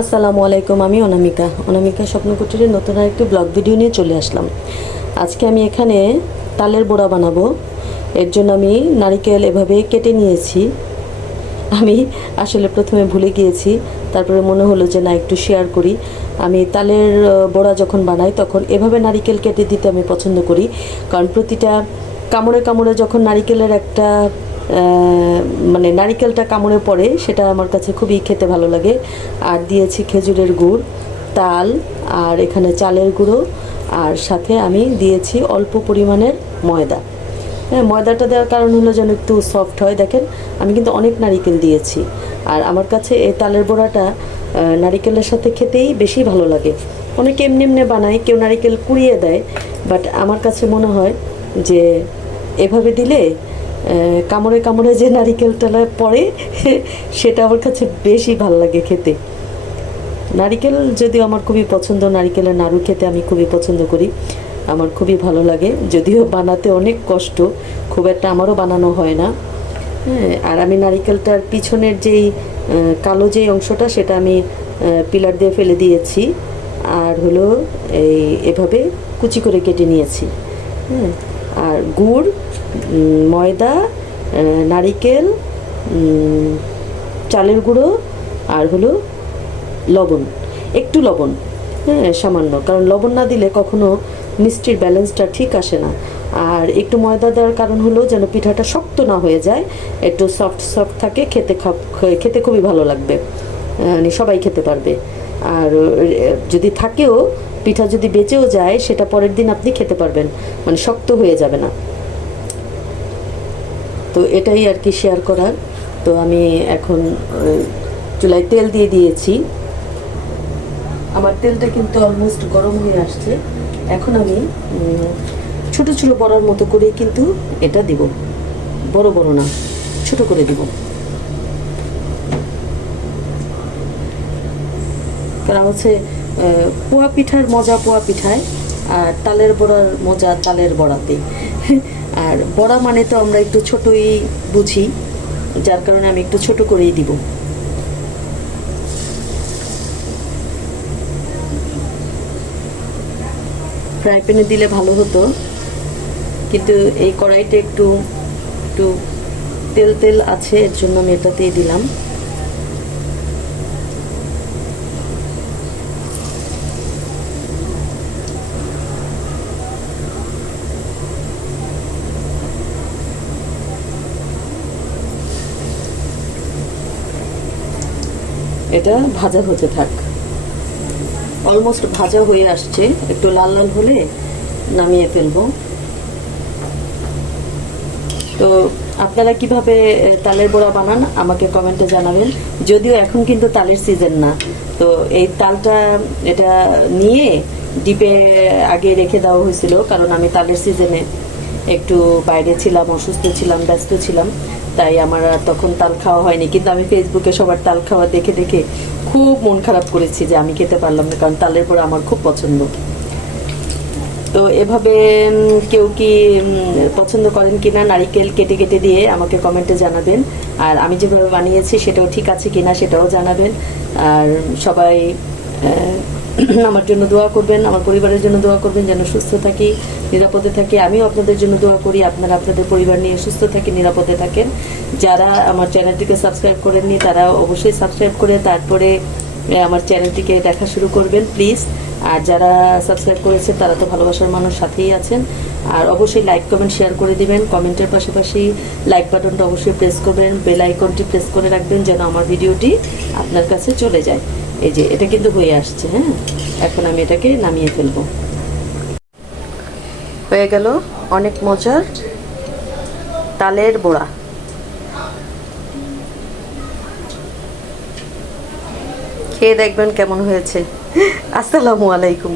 আসসালামু আলাইকুম। আমি অনামিকা স্বপ্ন কুটিরের নতুন আরেকটি ব্লগ ভিডিও নিয়ে চলে আসলাম। আজকে আমি এখানে তালের বড়া বানাবো। এর জন্য আমি নারকেল এভাবে কেটে নিয়েছি। আমি আসলে প্রথমে ভুলে গিয়েছি, তারপরে মনে হলো যে না, একটু শেয়ার করি। আমি তালের বড়া যখন বানাই তখন এভাবে নারকেল কেটে দিতে আমি পছন্দ করি, কারণ প্রতিটা কামড়ে কামড়ে যখন নারকেলের একটা মানে নারকেলটা কামড়ে পড়ে, সেটা আমার কাছে খুবই খেতে ভালো লাগে। আর দিয়েছি খেজুরের গুড়, তাল, আর এখানে চালের গুঁড়ো, আর সাথে আমি দিয়েছি অল্প পরিমাণের ময়দা। হ্যাঁ, ময়দাটা দেওয়ার কারণ হলো যেন একটু সফট হয়। দেখেন, আমি কিন্তু অনেক নারকেল দিয়েছি। আর আমার কাছে এই তালের বড়াটা নারকেলের সাথে খেতেই বেশি ভালো লাগে। অনেকে এমনি এমনি বানায়, কেউ নারকেল কুড়িয়ে দেয়, বাট আমার কাছে মনে হয় যে এভাবে দিলে কামড়ে কামড়ে যে নারকেলটা পড়ে সেটা আমার কাছে বেশি ভালো লাগে খেতে। নারকেল যদিও আমার খুবই পছন্দ, নারকেলের নাড়ু খেতে আমি খুবই পছন্দ করি, আমার খুবই ভালো লাগে। যদিও বানাতে অনেক কষ্ট, খুব একটা আমারও বানানো হয় না। হ্যাঁ, আর আমি নারকেলটার পিছনের যেই কালো যেই অংশটা, সেটা আমি পিলার দিয়ে ফেলে দিয়েছি। আর হলো এভাবে কুচি করে কেটে নিয়েছি। হ্যাঁ, আর গুড়, ময়দা, নারকেল, চালের গুঁড়ো, আর হলো লবণ, একটু লবণ, হ্যাঁ সামান্য, কারণ লবণ না দিলে কখনো মিষ্টির ব্যালেন্সটা ঠিক আসে না। আর একটু ময়দা দেওয়ার কারণ হলো যেন পিঠাটা শক্ত না হয়ে যায়, একটু সফট সফট থাকে, খেতে খুবই ভালো লাগবে, মানে সবাই খেতে পারবে। আর যদি থাকেও, পিঠা যদি বেঁচেও যায়, সেটা পরের দিন আপনি খেতে পারবেন, মানে শক্ত হয়ে যাবে না। তো এটাই আর কি শেয়ার করার। তো আমি এখন চুলায় তেল দিয়ে দিয়েছি। আমার তেলটা কিন্তু অলমোস্ট গরম হয়ে আসছে। এখন আমি ছোট ছোট বড়ার মতো করে কিন্তু এটা দিব, বড় বড় না, ছোট করে দিব। কারণ হচ্ছে পোয়া পিঠার মজা পোয়া পিঠায়, আর তালের বড়ার মজা তালের বড়াতে। আর বড়া মানে তো আমরা একটু ছোটই বুঝি, যার কারণে আমি একটু ছোট করেই দিব। ফ্রাই প্যানে দিলে ভালো হতো, কিন্তু এই কড়াইতে একটু একটু তেল তেল আছে, এর জন্য আমি এটাতেই দিলাম। এটা ভাজা হতে থাক। অলমোস্ট ভাজা হয়ে আসছে, একটু লাল লাল হলে নামিয়ে ফেলবো। তো আপনারা কিভাবে তালের বড়া বানান আমাকে কমেন্টে জানাবেন। যদিও এখন কিন্তু তালের সিজন না, তো এই তালটা এটা নিয়ে ডিপে আগে রেখে দেওয়া হয়েছিল, কারণ আমি তালের সিজনে একটু বাইরে ছিলাম, অসুস্থ ছিলাম, ব্যস্ত ছিলাম, তাই আমার আর তখন তাল খাওয়া হয়নি। কিন্তু আমি ফেসবুকে সবার তাল খাওয়া দেখে দেখে খুব মন খারাপ করেছি যে আমি খেতে পারলাম না, কারণ তালের বড়া আমার খুব পছন্দ। তো এভাবে কেউ কি পছন্দ করেন কিনা নারকেল কেটে কেটে দিয়ে আমাকে কমেন্টে জানাবেন। আর আমি যেভাবে বানিয়েছি সেটাও ঠিক আছে কিনা সেটাও জানাবেন। আর সবাই আমার জন্য দোয়া করবেন, আমার পরিবারের জন্য দোয়া করবেন, যেন সুস্থ থাকি, নিরাপদে থাকি। আমিও আপনাদের জন্য দোয়া করি, আপনারা আপনাদের পরিবার নিয়ে সুস্থ থাকেন, নিরাপদে থাকেন। যারা আমার চ্যানেলটিকে সাবস্ক্রাইব করেননি তারা অবশ্যই সাবস্ক্রাইব করে তারপরে আমার চ্যানেলটিকে দেখা শুরু করবেন প্লিজ। আর যারা সাবস্ক্রাইব করেছে তারা তো ভালোবাসার মানুষ, সাথেই আছেন। আর অবশ্যই লাইক কমেন্ট শেয়ার করে দিবেন। কমেন্টের পাশাপাশি লাইক বাটনটা অবশ্যই প্রেস করবেন, বেল আইকনটি প্রেস করে রাখবেন যেন আমার ভিডিওটি আপনার কাছে চলে যায়। এই যে এটা কিন্তু হয়ে আসছে। হ্যাঁ, এখন আমি এটাকে নামিয়ে ফেলবো। হয়ে গেল অনেক মজার তালের বড়া। খেয়ে দেখবেন কেমন হয়েছে। আসসালামু আলাইকুম।